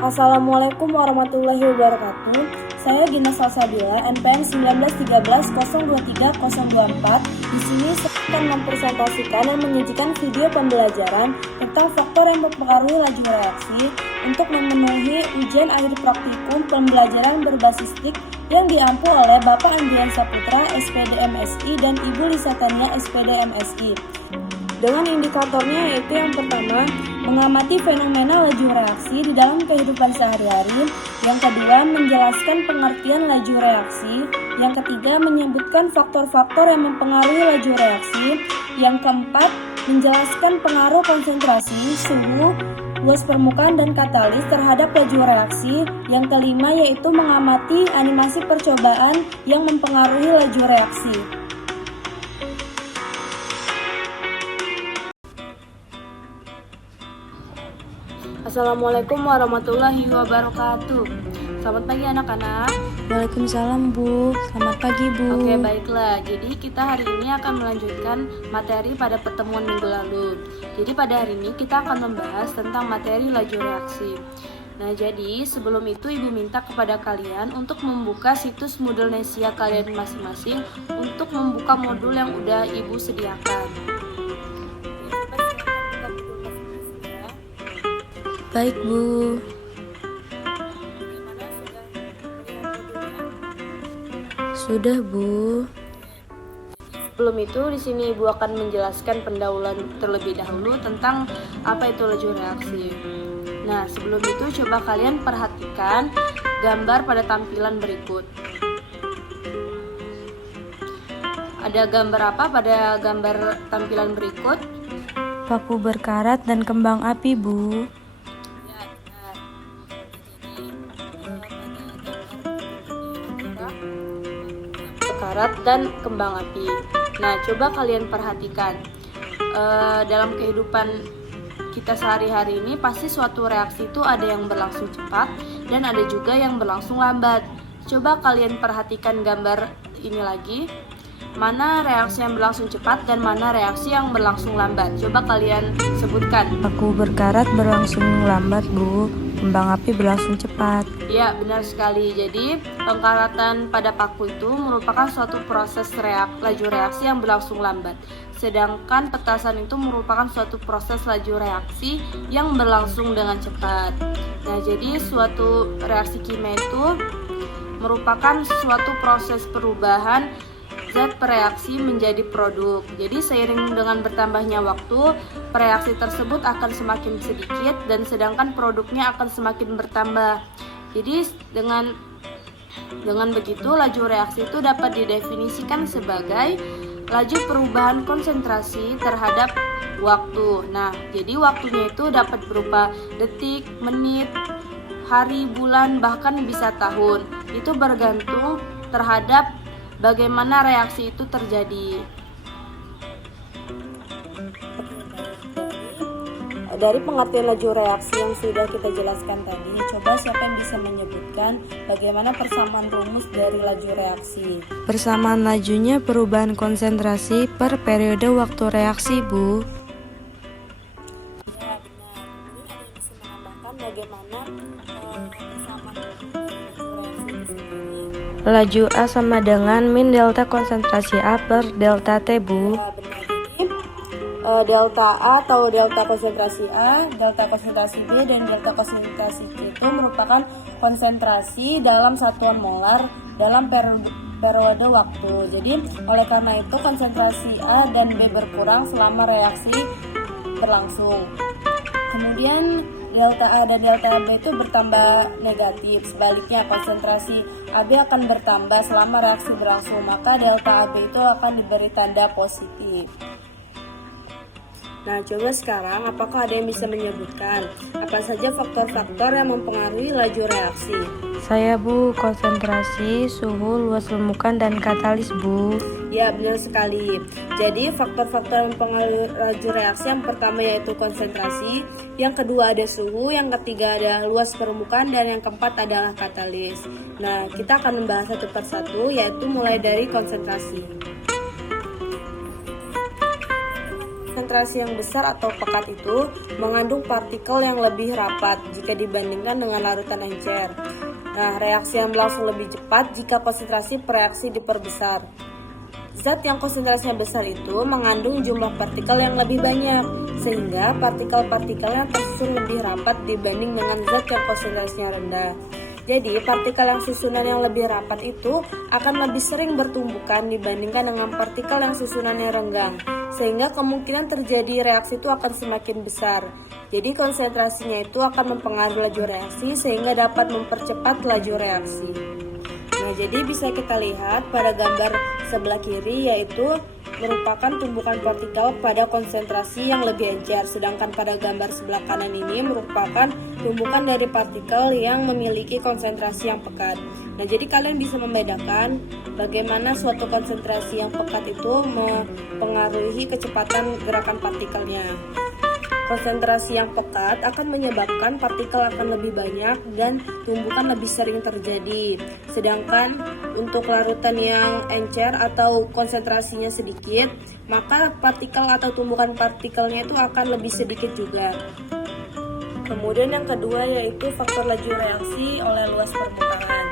Assalamualaikum warahmatullahi wabarakatuh. Saya Gina Salsabila, NPM 1913023024. Di sini saya akan mempresentasikan dan menyajikan video pembelajaran tentang faktor yang mempengaruhi laju reaksi untuk memenuhi ujian akhir praktikum pembelajaran berbasis TIK yang diampu oleh Bapak Andrian Saputra, SPD MSI, dan Ibu Lisa Tania, SPD MSI. Dengan indikatornya yaitu yang pertama, mengamati fenomena laju reaksi di dalam kehidupan sehari-hari. Yang kedua, menjelaskan pengertian laju reaksi. Yang ketiga, menyebutkan faktor-faktor yang mempengaruhi laju reaksi. Yang keempat, menjelaskan pengaruh konsentrasi, suhu, luas permukaan, dan katalis terhadap laju reaksi. Yang kelima, yaitu mengamati animasi percobaan yang mempengaruhi laju reaksi. Assalamualaikum warahmatullahi wabarakatuh. Selamat pagi anak-anak. Waalaikumsalam Bu, selamat pagi Bu. Oke, baiklah. Jadi kita hari ini akan melanjutkan materi pada pertemuan minggu lalu. Jadi pada hari ini kita akan membahas tentang materi laju reaksi. Nah, jadi sebelum itu Ibu minta kepada kalian untuk membuka situs Moodle Nesia kalian masing-masing untuk membuka modul yang udah Ibu sediakan. Baik Bu. Sudah Bu. Sebelum itu di sini Ibu akan menjelaskan pendahuluan terlebih dahulu tentang apa itu laju reaksi. Nah, sebelum itu coba kalian perhatikan gambar pada tampilan berikut. Ada gambar apa pada gambar tampilan berikut? Paku berkarat dan kembang api Bu. Karat dan kembang api. Nah, coba kalian perhatikan dalam kehidupan kita sehari-hari ini pasti suatu reaksi itu ada yang berlangsung cepat dan ada juga yang berlangsung lambat. Coba kalian perhatikan gambar ini lagi. Mana reaksi yang berlangsung cepat dan mana reaksi yang berlangsung lambat? Coba kalian sebutkan. Paku berkarat berlangsung lambat Bu, kembang api berlangsung cepat. Ya, benar sekali. Jadi, pengkaratan pada paku itu merupakan suatu proses laju reaksi yang berlangsung lambat. Sedangkan petasan itu merupakan suatu proses laju reaksi yang berlangsung dengan cepat. Nah, jadi suatu reaksi kimia itu merupakan suatu proses perubahan zat pereaksi menjadi produk. Jadi seiring dengan bertambahnya waktu, pereaksi tersebut akan semakin sedikit dan sedangkan produknya akan semakin bertambah. Jadi dengan begitu laju reaksi itu dapat didefinisikan sebagai laju perubahan konsentrasi terhadap waktu. Nah, jadi waktunya itu dapat berupa detik, menit, hari, bulan, bahkan bisa tahun. Itu bergantung terhadap bagaimana reaksi itu terjadi. Dari pengertian laju reaksi yang sudah kita jelaskan tadi, coba siapa yang bisa menyebutkan bagaimana persamaan rumus dari laju reaksi? Persamaan lajunya perubahan konsentrasi per periode waktu reaksi, Bu. Ya, benar. Ini ada yang bisa menambahkan bagaimana persamaan reaksi itu sendiri. Laju A sama dengan min delta konsentrasi A per delta T, Bu. Ya, benar. Delta A atau delta konsentrasi A, delta konsentrasi B, dan delta konsentrasi C itu merupakan konsentrasi dalam satuan molar dalam periode waktu. Jadi oleh karena itu konsentrasi A dan B berkurang selama reaksi berlangsung. Kemudian delta A dan delta B itu bertambah negatif. Sebaliknya konsentrasi AB akan bertambah selama reaksi berlangsung, maka delta AB itu akan diberi tanda positif. Nah, coba sekarang apakah ada yang bisa menyebutkan apa saja faktor-faktor yang mempengaruhi laju reaksi? Saya Bu, konsentrasi, suhu, luas permukaan, dan katalis Bu. Ya, benar sekali. Jadi faktor-faktor yang mempengaruhi laju reaksi yang pertama yaitu konsentrasi, yang kedua ada suhu, yang ketiga ada luas permukaan, dan yang keempat adalah katalis. Nah, kita akan membahas satu persatu yaitu mulai dari konsentrasi. konsentrasi yang besar atau pekat itu mengandung partikel yang lebih rapat jika dibandingkan dengan larutan encer. Nah, reaksi yang berlangsung lebih cepat jika konsentrasi reaksi diperbesar. Zat yang konsentrasinya besar itu mengandung jumlah partikel yang lebih banyak, sehingga partikel-partikelnya tersusun lebih rapat dibanding dengan zat yang konsentrasinya rendah. Jadi, partikel yang susunan yang lebih rapat itu akan lebih sering bertumbukan dibandingkan dengan partikel yang susunannya renggang, sehingga kemungkinan terjadi reaksi itu akan semakin besar. Jadi, konsentrasinya itu akan mempengaruhi laju reaksi sehingga dapat mempercepat laju reaksi. Nah, jadi bisa kita lihat pada gambar sebelah kiri yaitu merupakan tumbukan partikel pada konsentrasi yang lebih encer, sedangkan pada gambar sebelah kanan ini merupakan tumbukan dari partikel yang memiliki konsentrasi yang pekat. Nah, jadi kalian bisa membedakan bagaimana suatu konsentrasi yang pekat itu mempengaruhi kecepatan gerakan partikelnya. Konsentrasi yang pekat akan menyebabkan partikel akan lebih banyak dan tumbukan lebih sering terjadi. Sedangkan untuk larutan yang encer atau konsentrasinya sedikit, maka partikel atau tumbukan partikelnya itu akan lebih sedikit juga. Kemudian yang kedua yaitu faktor laju reaksi oleh luas permukaan.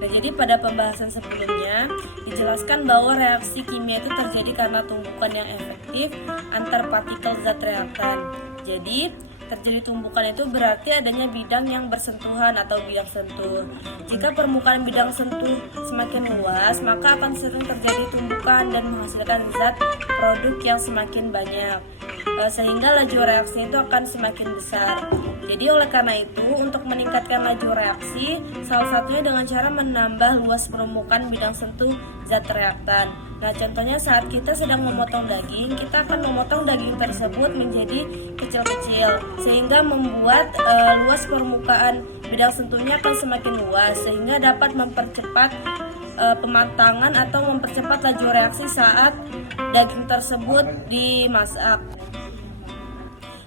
Nah, jadi pada pembahasan sebelumnya dijelaskan bahwa reaksi kimia itu terjadi karena tumbukan yang efektif antar partikel zat reaktan. Jadi, terjadi tumbukan itu berarti adanya bidang yang bersentuhan atau bidang sentuh. Jika permukaan bidang sentuh semakin luas, maka akan sering terjadi tumbukan dan menghasilkan zat produk yang semakin banyak, sehingga laju reaksi itu akan semakin besar. Jadi oleh karena itu, untuk meningkatkan laju reaksi, salah satunya dengan cara menambah luas permukaan bidang sentuh zat reaktan. Nah, contohnya saat kita sedang memotong daging, kita akan memotong daging tersebut menjadi kecil-kecil, sehingga membuat luas permukaan bidang sentuhnya akan semakin luas, sehingga dapat mempercepat pematangan atau mempercepat laju reaksi saat daging tersebut dimasak.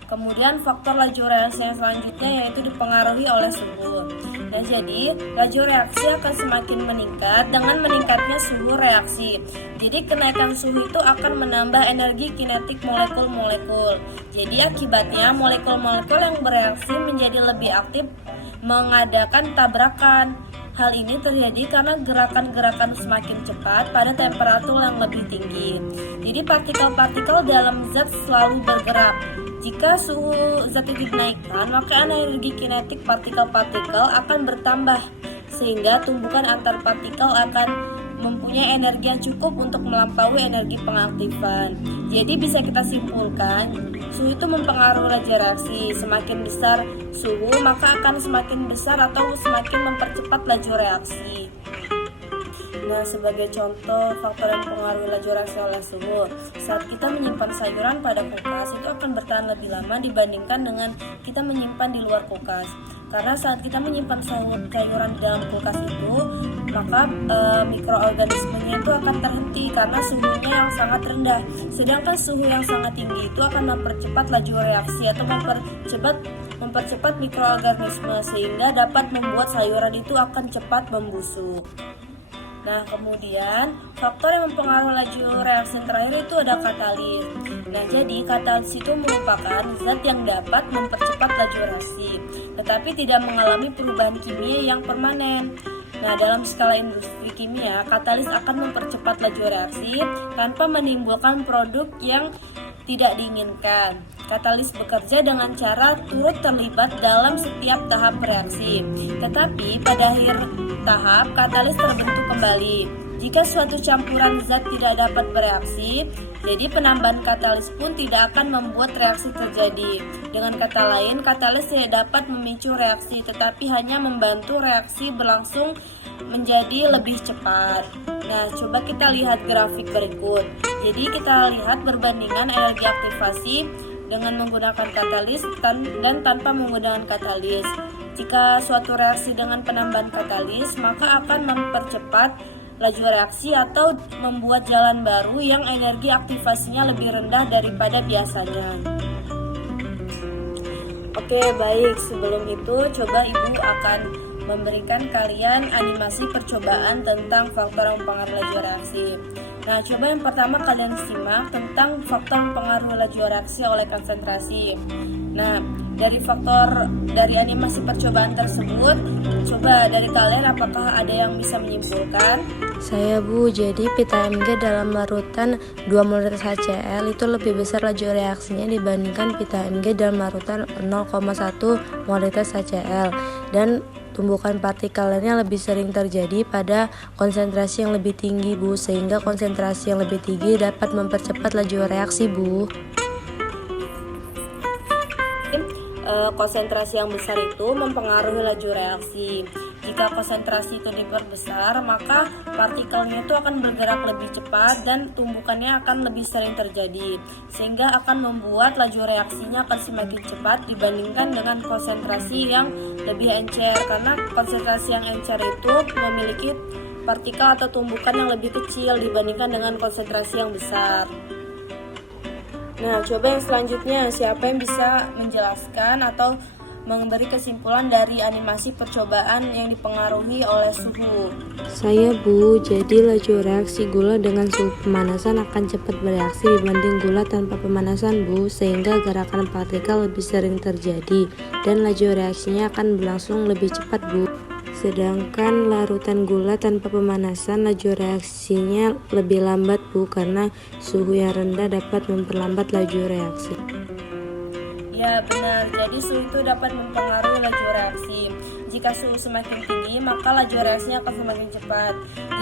Kemudian faktor laju reaksi yang selanjutnya yaitu dipengaruhi oleh suhu. Nah, jadi laju reaksi akan semakin meningkat dengan meningkatnya suhu reaksi. Jadi kenaikan suhu itu akan menambah energi kinetik molekul-molekul. Jadi akibatnya molekul-molekul yang bereaksi menjadi lebih aktif mengadakan tabrakan. Hal ini terjadi karena gerakan-gerakan semakin cepat pada temperatur yang lebih tinggi. Jadi partikel-partikel dalam zat selalu bergerak. Jika suhu zat itu dinaikkan, maka energi kinetik partikel-partikel akan bertambah, sehingga tumbukan antar partikel akan mempunyai energi yang cukup untuk melampaui energi pengaktifan. Jadi bisa kita simpulkan, suhu itu mempengaruhi laju reaksi. Semakin besar suhu, maka akan semakin besar atau semakin mempercepat laju reaksi. Nah, sebagai contoh faktor yang mempengaruhi laju reaksi oleh suhu, saat kita menyimpan sayuran pada kulkas itu akan bertahan lebih lama dibandingkan dengan kita menyimpan di luar kulkas. Karena saat kita menyimpan sayuran di dalam kulkas itu, maka mikroorganismenya itu akan terhenti karena suhunya yang sangat rendah. Sedangkan suhu yang sangat tinggi itu akan mempercepat laju reaksi atau mempercepat mikroorganisme sehingga dapat membuat sayuran itu akan cepat membusuk. Nah, kemudian faktor yang mempengaruhi laju reaksi yang terakhir itu ada katalis. Nah, jadi katalis itu merupakan zat yang dapat mempercepat laju reaksi, tetapi tidak mengalami perubahan kimia yang permanen. Nah, dalam skala industri kimia, katalis akan mempercepat laju reaksi tanpa menimbulkan produk yang tidak diinginkan. Katalis bekerja dengan cara turut terlibat dalam setiap tahap reaksi, tetapi pada akhir tahap katalis terbentuk kembali. Jika suatu campuran zat tidak dapat bereaksi, jadi penambahan katalis pun tidak akan membuat reaksi terjadi. Dengan kata lain, katalis tidak dapat memicu reaksi, tetapi hanya membantu reaksi berlangsung menjadi lebih cepat. Nah, coba kita lihat grafik berikut. Jadi kita lihat perbandingan energi aktivasi dengan menggunakan katalis dan tanpa menggunakan katalis. Jika suatu reaksi dengan penambahan katalis, maka akan mempercepat laju reaksi atau membuat jalan baru yang energi aktivasinya lebih rendah daripada biasanya. Oke, baik. Sebelum itu, coba Ibu akan memberikan kalian animasi percobaan tentang faktor yang mempengaruhi laju reaksi. Nah, coba yang pertama kalian simak tentang faktor pengaruh laju reaksi oleh konsentrasi. Nah, dari animasi percobaan tersebut, coba dari kalian apakah ada yang bisa menyimpulkan? Saya Bu, jadi pita Mg dalam larutan 2 mol HCl itu lebih besar laju reaksinya dibandingkan pita Mg dalam larutan 0,1 mol HCl, dan tumbukan partikelnya lebih sering terjadi pada konsentrasi yang lebih tinggi Bu, sehingga konsentrasi yang lebih tinggi dapat mempercepat laju reaksi Bu. Konsentrasi yang besar itu mempengaruhi laju reaksi. Jika konsentrasi itu diperbesar, maka partikelnya itu akan bergerak lebih cepat dan tumbukannya akan lebih sering terjadi, sehingga akan membuat laju reaksinya akan semakin cepat dibandingkan dengan konsentrasi yang lebih encer, karena konsentrasi yang encer itu memiliki partikel atau tumbukan yang lebih kecil dibandingkan dengan konsentrasi yang besar. Nah, coba yang selanjutnya, siapa yang bisa menjelaskan atau memberi kesimpulan dari animasi percobaan yang dipengaruhi oleh suhu? Saya Bu, jadi laju reaksi gula dengan suhu pemanasan akan cepat bereaksi dibanding gula tanpa pemanasan Bu, sehingga gerakan partikel lebih sering terjadi dan laju reaksinya akan berlangsung lebih cepat Bu. Sedangkan larutan gula tanpa pemanasan laju reaksinya lebih lambat Bu, karena suhu yang rendah dapat memperlambat laju reaksi. Ya benar, jadi suhu itu dapat mempengaruhi laju reaksi. Jika suhu semakin tinggi, maka laju reaksinya akan semakin cepat.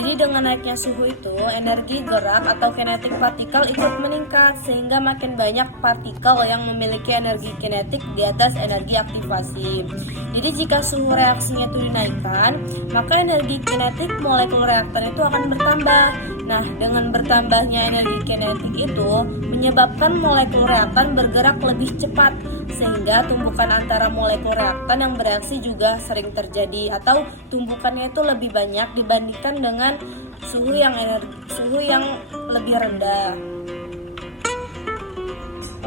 Jadi dengan naiknya suhu itu, energi gerak atau kinetik partikel ikut meningkat, sehingga makin banyak partikel yang memiliki energi kinetik di atas energi aktivasi. Jadi jika suhu reaksinya itu dinaikkan, maka energi kinetik molekul reaktan itu akan bertambah. Nah, dengan bertambahnya energi kinetik itu menyebabkan molekul reaktan bergerak lebih cepat, sehingga tumbukan antara molekul reaktan yang bereaksi juga sering terjadi, atau tumbukannya itu lebih banyak dibandingkan dengan suhu yang lebih rendah.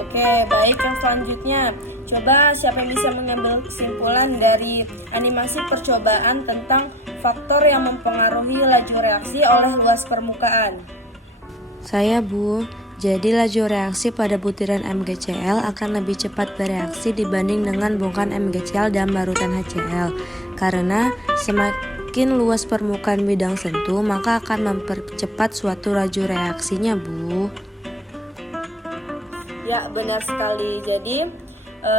Oke, baik, yang selanjutnya, coba siapa yang bisa mengambil kesimpulan dari animasi percobaan tentang faktor yang mempengaruhi laju reaksi oleh luas permukaan? Saya Bu, jadi laju reaksi pada butiran MgCl akan lebih cepat bereaksi dibanding dengan bongkahan MgCl dalam larutan HCl, karena semakin luas permukaan bidang sentuh maka akan mempercepat suatu laju reaksinya Bu. Ya, benar sekali. Jadi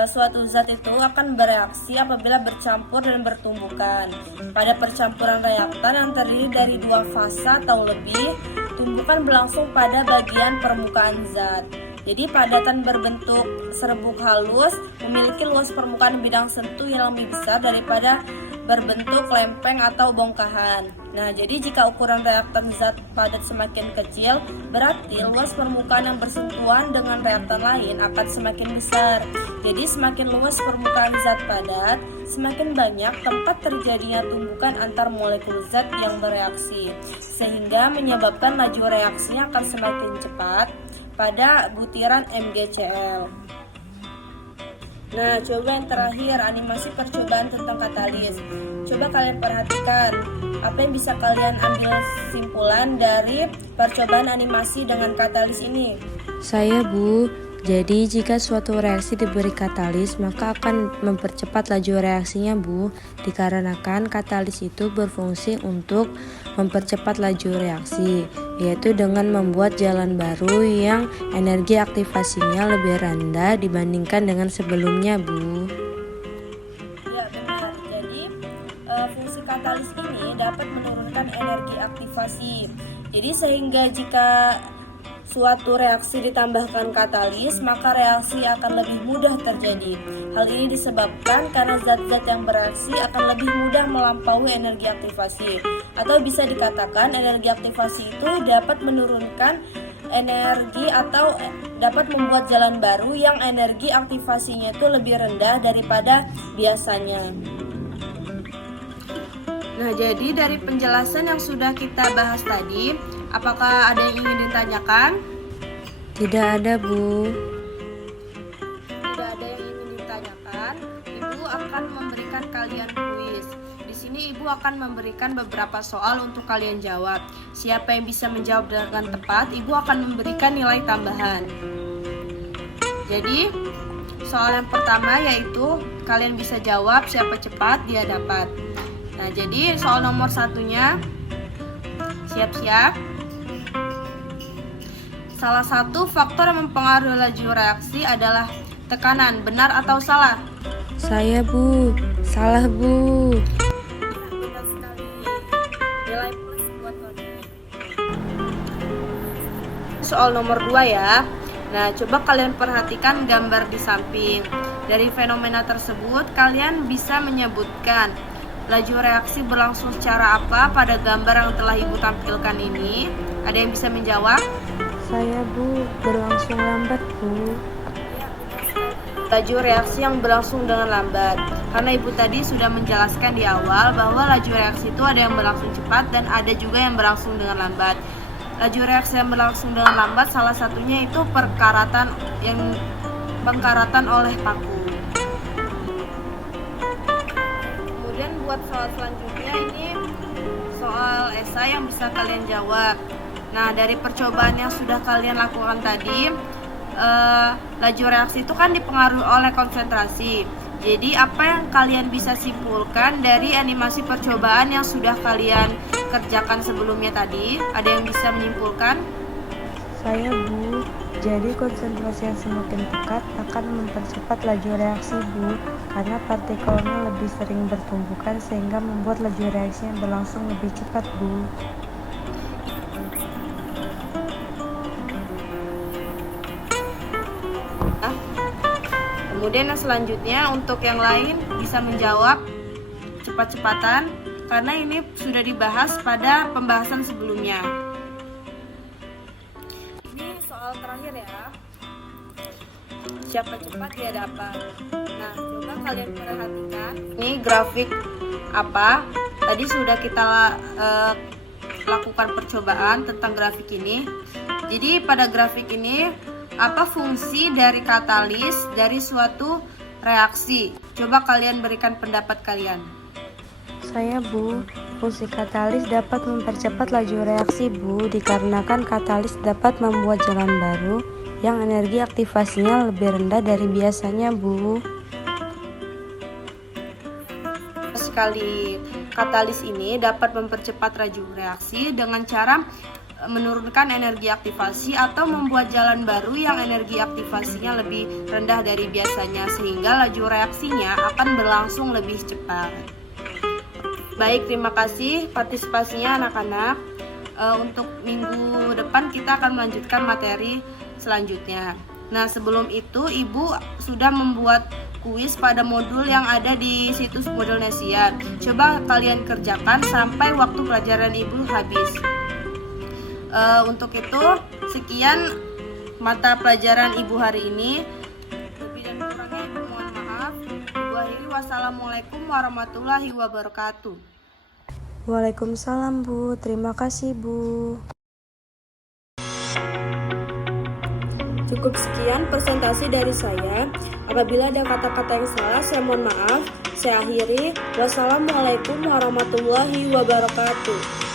suatu zat itu akan bereaksi apabila bercampur dan bertumbukan. Pada percampuran reaktan yang terdiri dari 2 fase atau lebih, tumbukan berlangsung pada bagian permukaan zat. Jadi padatan berbentuk serbuk halus memiliki luas permukaan bidang sentuh yang lebih besar daripada berbentuk lempeng atau bongkahan. Nah, jadi jika ukuran reaktan zat padat semakin kecil, berarti luas permukaan yang bersentuhan dengan reaktan lain akan semakin besar. Jadi semakin luas permukaan zat padat, semakin banyak tempat terjadinya tumbukan antar molekul zat yang bereaksi, sehingga menyebabkan laju reaksinya akan semakin cepat pada butiran MgCl. Nah, coba yang terakhir, animasi percobaan tentang katalis. Coba kalian perhatikan, apa yang bisa kalian ambil kesimpulan dari percobaan animasi dengan katalis ini? Saya Bu, jadi jika suatu reaksi diberi katalis maka akan mempercepat laju reaksinya Bu, dikarenakan katalis itu berfungsi untuk mempercepat laju reaksi, yaitu dengan membuat jalan baru yang energi aktivasinya lebih rendah dibandingkan dengan sebelumnya Bu. Ya benar, jadi fungsi katalis ini dapat menurunkan energi aktivasi. Jadi sehingga jika suatu reaksi ditambahkan katalis, maka reaksi akan lebih mudah terjadi. Hal ini disebabkan karena zat-zat yang bereaksi akan lebih mudah melampaui energi aktivasi. Atau bisa dikatakan energi aktivasi itu dapat menurunkan energi atau dapat membuat jalan baru yang energi aktivasinya itu lebih rendah daripada biasanya. Nah, jadi dari penjelasan yang sudah kita bahas tadi, apakah ada yang ingin ditanyakan? Tidak ada Bu. Tidak ada yang ingin ditanyakan. Ibu akan memberikan kalian kuis. Di sini Ibu akan memberikan beberapa soal untuk kalian jawab. Siapa yang bisa menjawab dengan tepat, Ibu akan memberikan nilai tambahan. Jadi, soal yang pertama yaitu kalian bisa jawab, siapa cepat dia dapat. Nah, jadi soal nomor satunya, siap-siap. Salah satu faktor yang mempengaruhi laju reaksi adalah tekanan, benar atau salah? Saya, Bu. Salah, Bu. Benar sekali. Nilai plus buat kalian. Soal nomor 2 ya. Nah, coba kalian perhatikan gambar di samping. Dari fenomena tersebut, kalian bisa menyebutkan laju reaksi berlangsung secara apa pada gambar yang telah Ibu tampilkan ini. Ada yang bisa menjawab? Saya, Bu. Berlangsung lambat, Bu. Laju reaksi yang berlangsung dengan lambat. Karena Ibu tadi sudah menjelaskan di awal bahwa laju reaksi itu ada yang berlangsung cepat dan ada juga yang berlangsung dengan lambat. Laju reaksi yang berlangsung dengan lambat salah satunya itu pengkaratan oleh paku. Kemudian buat soal selanjutnya ini soal esai yang bisa kalian jawab. Nah, dari percobaan yang sudah kalian lakukan tadi, laju reaksi itu kan dipengaruhi oleh konsentrasi. Jadi apa yang kalian bisa simpulkan dari animasi percobaan yang sudah kalian kerjakan sebelumnya tadi? Ada yang bisa menyimpulkan? Saya, Bu. Jadi konsentrasi yang semakin dekat akan mempercepat laju reaksi, Bu, karena partikelnya lebih sering bertumbukan sehingga membuat laju reaksi yang berlangsung lebih cepat, Bu. Kemudian yang selanjutnya untuk yang lain bisa menjawab cepat-cepatan karena ini sudah dibahas pada pembahasan sebelumnya. Ini soal terakhir ya. Siapa cepat dia dapat. Nah, coba kalian perhatikan. Ini grafik apa? Tadi sudah kita lakukan percobaan tentang grafik ini. Jadi pada grafik ini apa fungsi dari katalis dari suatu reaksi? Coba kalian berikan pendapat kalian. Saya, Bu. Fungsi katalis dapat mempercepat laju reaksi, Bu, dikarenakan katalis dapat membuat jalan baru yang energi aktivasinya lebih rendah dari biasanya, Bu. Sekali, katalis ini dapat mempercepat laju reaksi dengan cara menurunkan energi aktivasi atau membuat jalan baru yang energi aktivasinya lebih rendah dari biasanya sehingga laju reaksinya akan berlangsung lebih cepat. Baik, terima kasih partisipasinya anak-anak. Untuk minggu depan kita akan melanjutkan materi selanjutnya. Nah, sebelum itu Ibu sudah membuat kuis pada modul yang ada di situs Moodle-Nesia. Coba kalian kerjakan sampai waktu pelajaran Ibu habis. Untuk itu, sekian mata pelajaran Ibu hari ini. Lebih dan kurangnya Ibu mohon maaf. Ibu akhiri, wassalamualaikum warahmatullahi wabarakatuh. Waalaikumsalam, Bu. Terima kasih, Bu. Cukup sekian presentasi dari saya. Apabila ada kata-kata yang salah, saya mohon maaf. Saya akhiri. Wassalamualaikum warahmatullahi wabarakatuh.